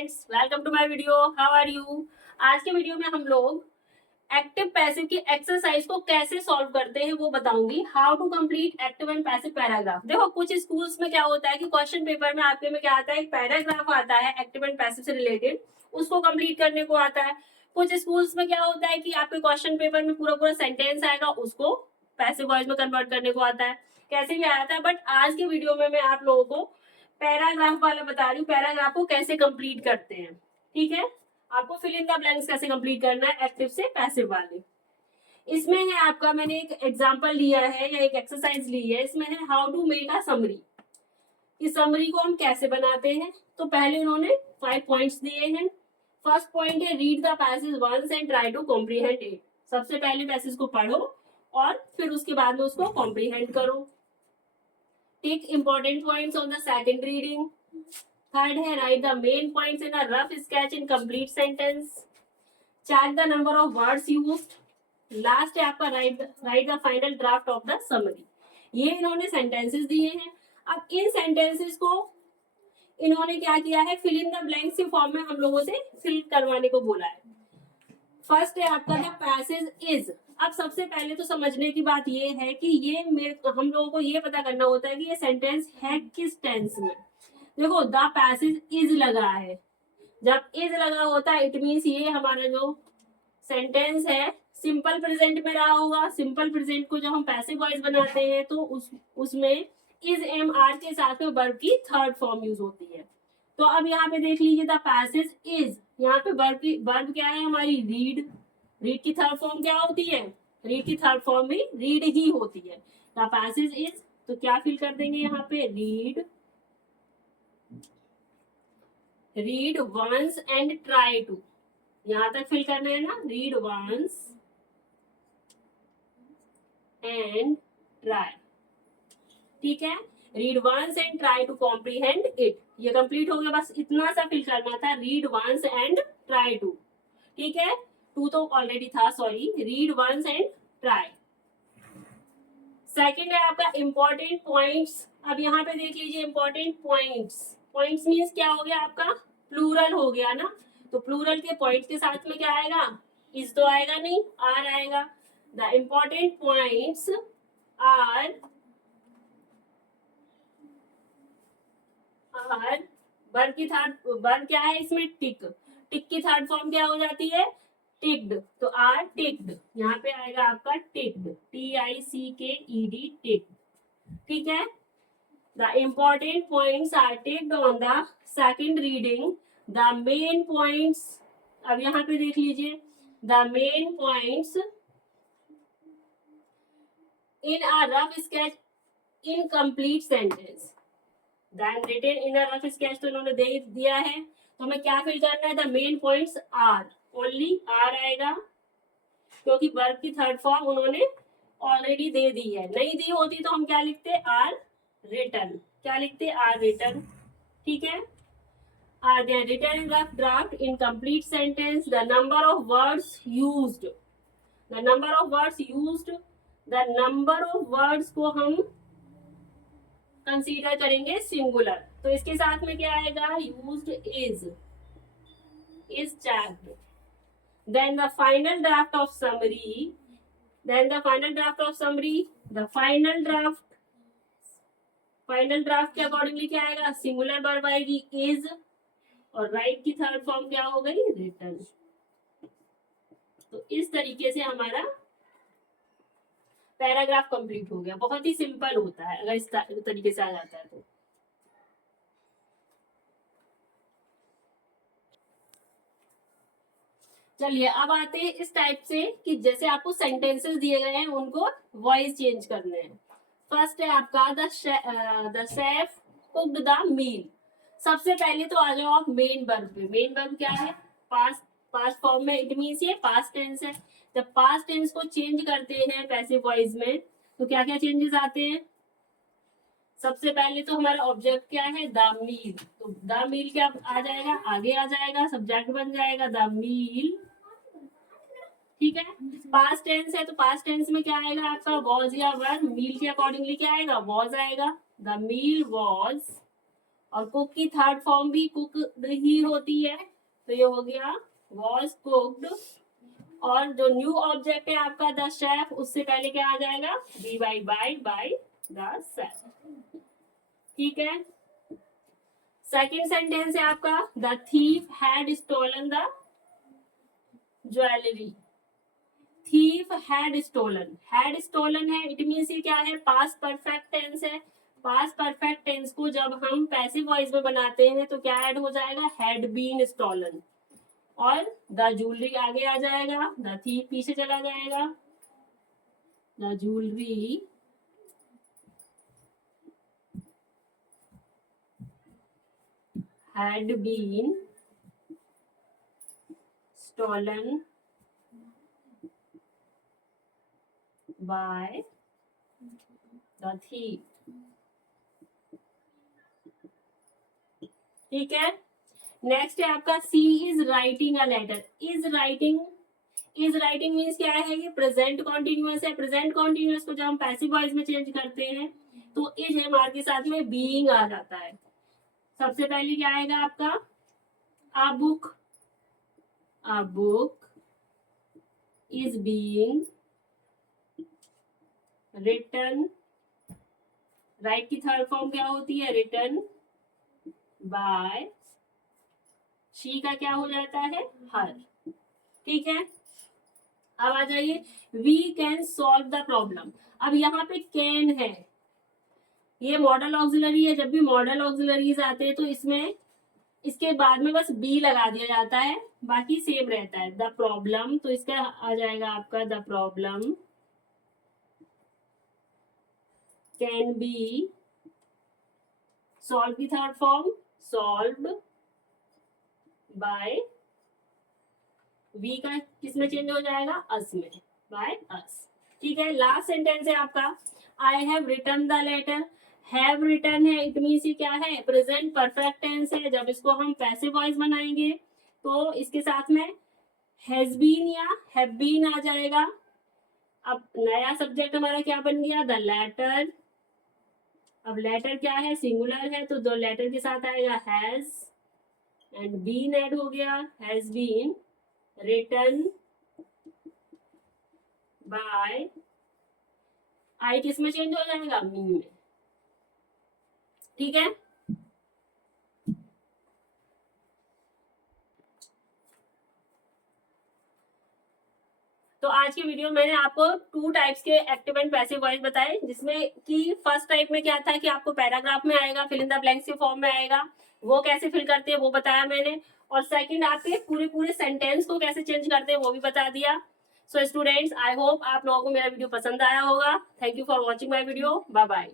Friends, welcome to my video. How are you? आज के video में हम लोग एक्टिव पैसिव की एक्सरसाइज को कैसे सॉल्व करते हैं वो बताऊंगी। How to complete active and passive paragraph. देखो कुछ स्कूल्स में क्या होता है कि क्वेश्चन पेपर में आपके में क्या आता है, एक पैराग्राफ आता है एक्टिव एंड पैसिव से रिलेटेड, उसको कंप्लीट करने को आता है। कुछ स्कूल्स में क्या होता है कि आपके क्वेश्चन पेपर में पूरा पूरा सेंटेंस आएगा, उसको पैसिव वॉइस में कन्वर्ट करने को आता है। कैसे भी आया था, बट आज के वीडियो में मैं आप लोगों को पैराग्राफ वाला बता रही हूँ, पैराग्राफ को कैसे कंप्लीट करते हैं। ठीक है, आपको फिल इन द ब्लैंक्स कैसे कंप्लीट करना है एक्टिव से पैसिव वाले। इसमें है आपका, मैंने एक एग्जांपल लिया है या एक एक्सरसाइज ली है। इसमें है how to make a summary. इस समरी को हम कैसे बनाते हैं, तो पहले उन्होंने 5 पॉइंट्स दिए हैं। फर्स्ट पॉइंट है read the passage once and try to comprehend it. सबसे पहले पैसेज को पढ़ो और फिर उसके बाद में उसको कॉम्प्रीहेंड करो। Take important points on the second reading. Third है write the main points in a rough sketch in complete sentence. Check the number of words used. Last है आपका write the final draft of the summary. ये इन्होंने sentences दिए हैं। अब इन sentences को इन्होंने क्या किया है, फिल इन द ब्लैंक्स के फॉर्म में हम लोगों से फिल करवाने को बोला है। फर्स्ट है आपका द पैसेज इज। अब सबसे पहले तो समझने की बात ये है कि ये हम लोगों को ये पता करना होता है कि ये सेंटेंस है किस टेंस में। देखो द पैसेज इज लगा है, जब इज लगा होता है इट मीन्स ये हमारा जो सेंटेंस है सिंपल प्रेजेंट में रहा होगा। सिंपल प्रेजेंट को जब हम पैसिव वॉइस बनाते हैं तो उसमें इज एम आर के साथ में वर्ब की थर्ड फॉर्म यूज होती है। तो अब यहाँ पे देख लीजिए द पैसेज इज, यहाँ पे वर्ब क्या है हमारी, रीड। रीड की थर्ड फॉर्म क्या होती है, रीड की थर्ड फॉर्म भी रीड ही होती है। द पैसेज इज, तो क्या फिल कर देंगे यहाँ पे, read once and try to. यहां तक फिल करना है ना, रीड वंस एंड ट्राई। ठीक है, read once and try to comprehend it, ये कंप्लीट हो गया। बस इतना सा फिल करना था, read once and try to. ठीक है, टू तो ऑलरेडी था, sorry, read once and try. Second है आपका इंपॉर्टेंट पॉइंट्स। अब यहाँ पे देख लीजिए इंपॉर्टेंट पॉइंट्स। पॉइंट्स मीन्स क्या हो गया आपका, प्लूरल हो गया ना। तो प्लूरल के पॉइंट्स के साथ में क्या आएगा, इस तो आएगा नहीं, आर आएगा। The important points are verb की थर्ड, वर्ब क्या है इसमें, टिक। टिक की थर्ड फॉर्म क्या हो जाती है, टिक्ड। तो आर टिक्ड, यहाँ पे आएगा आपका टिक्ड, TICKED, टिक्ड। ठीक है, the important points are ticked on the second reading. The main points, अब यहाँ पे देख लीजिए, the main points in a rough sketch in complete sentence. Then written in a rough sketch, तो इन्होंने दे दिया है, तो हमें क्या फिल करना है, the main points are, only are आएगा, क्योंकि वर्ब की थर्ड फॉर्म उन्होंने ऑलरेडी दे दी है। नहीं दी होती तो हम क्या लिखते, आर रिटन। क्या लिखते, आर रिटन। ठीक है, are there written in rough draft in complete sentence. The number of words used, the number of words used, the number of words को हम कंसीडर करेंगे सिंगुलर, तो इसके साथ में क्या आएगा, used is checked. Then the final draft of summary, then the final draft of summary, the final draft के अकॉर्डिंगली क्या आएगा, सिंगुलर वर्ब आएगी इज, और राइट की थर्ड फॉर्म क्या हो गई, रिटन। तो इस तरीके से हमारा पैराग्राफ कंप्लीट हो गया। बहुत ही सिंपल होता है अगर इस तरीके से आ जाता है तो। चलिए अब आते हैं इस टाइप से कि जैसे आपको सेंटेंसेस दिए गए हैं उनको वॉइस चेंज करने हैं। फर्स्ट है आपका the chef cooked the meal. सबसे पहले तो आ जाओ आप मेन वर्ब पे। मेन वर्ब क्या है, पास्ट फॉर्म में, इट मीन्स ये पास्ट टेंस है। जब पास्ट टेंस को चेंज करते हैं पैसिव वॉइस में तो क्या क्या चेंजेस आते हैं। सबसे पहले तो हमारा ऑब्जेक्ट क्या है, द मील, तो द मील क्या आ जाएगा, आगे आ जाएगा, सब्जेक्ट बन जाएगा द मील। ठीक है, पास्ट टेंस है तो पास्ट टेंस में क्या आएगा आपका, वॉज या वर। मील के अकॉर्डिंगली क्या आएगा, वॉज आएगा, द मील वॉज और कुक की थर्ड फॉर्म भी कुकड ही होती है, तो ये हो गया वॉज कुक्ड। और जो न्यू ऑब्जेक्ट है आपका द शेफ, उससे पहले क्या आ जाएगा, बी बाय द शेफ। ठीक है। सेकेंड सेंटेंस है आपका the thief had stolen the jewellery. Thief had stolen है, इट मीन्स ये क्या है, पास्ट परफेक्ट टेंस है। पास्ट परफेक्ट टेंस को जब हम पैसिव वॉइस में बनाते हैं तो क्या ऐड हो जाएगा, हैड बीन स्टोलन। और द ज्वेलरी आगे आ जाएगा, द थीफ पीछे चला जाएगा, the jewellery had been stolen by the thief। ठीक है। नेक्स्ट है आपका C is writing a letter. Is writing means क्या है, ये प्रेजेंट कॉन्टिन्यूअस है। प्रेजेंट कॉन्टिन्यूअस को जब हम पैसिव वॉइस में चेंज करते हैं तो इज है मार के साथ में बीइंग आ जाता है। सबसे पहले क्या आएगा आपका, a book is being written। Right की थर्ड फॉर्म क्या होती है, रिटन बाय। शी का क्या हो जाता है, हर। ठीक है। अब आ जाइए, we can solve the problem. अब यहाँ पे कैन है, ये मॉडल ऑक्सिलरी है। जब भी मॉडल ऑक्सिलरीज आते हैं तो इसमें इसके बाद में बस बी लगा दिया जाता है, बाकी सेम रहता है। द प्रॉब्लम, तो इसका आ जाएगा आपका the problem can be solve की third form solved by. V का किसमें चेंज हो जाएगा, अस में, बाय अस। ठीक है। लास्ट सेंटेंस है आपका I have written the letter. Have written है, इट मीन्स ये क्या है, प्रेजेंट परफेक्ट टेंस है। जब इसको हम पैसिव वॉइस बनाएंगे तो इसके साथ में हैज बीन या हैव बीन आ जाएगा। अब नया सब्जेक्ट हमारा क्या बन गया, द लेटर। अब लेटर क्या है, सिंगुलर है, तो दो लेटर के साथ आएगा हैज, एंड बीन ऐड हो गया, हैज बीन रिटन बाय। आई किस में चेंज हो जाएगा, मी में। ठीक है। तो आज की वीडियो मैंने आपको 2 टाइप्स के एक्टिव एंड पैसिव वॉइस बताए, जिसमें कि फर्स्ट टाइप में क्या था कि आपको पैराग्राफ में आएगा, फिल इन द ब्लैंक्स के फॉर्म में आएगा, वो कैसे फिल करते हैं वो बताया मैंने। और सेकंड आपके पूरे सेंटेंस को कैसे चेंज करते हैं वो भी बता दिया। सो स्टूडेंट्स, आई होप आप लोगों को मेरा वीडियो पसंद आया होगा। Thank you for watching my video. Bye bye.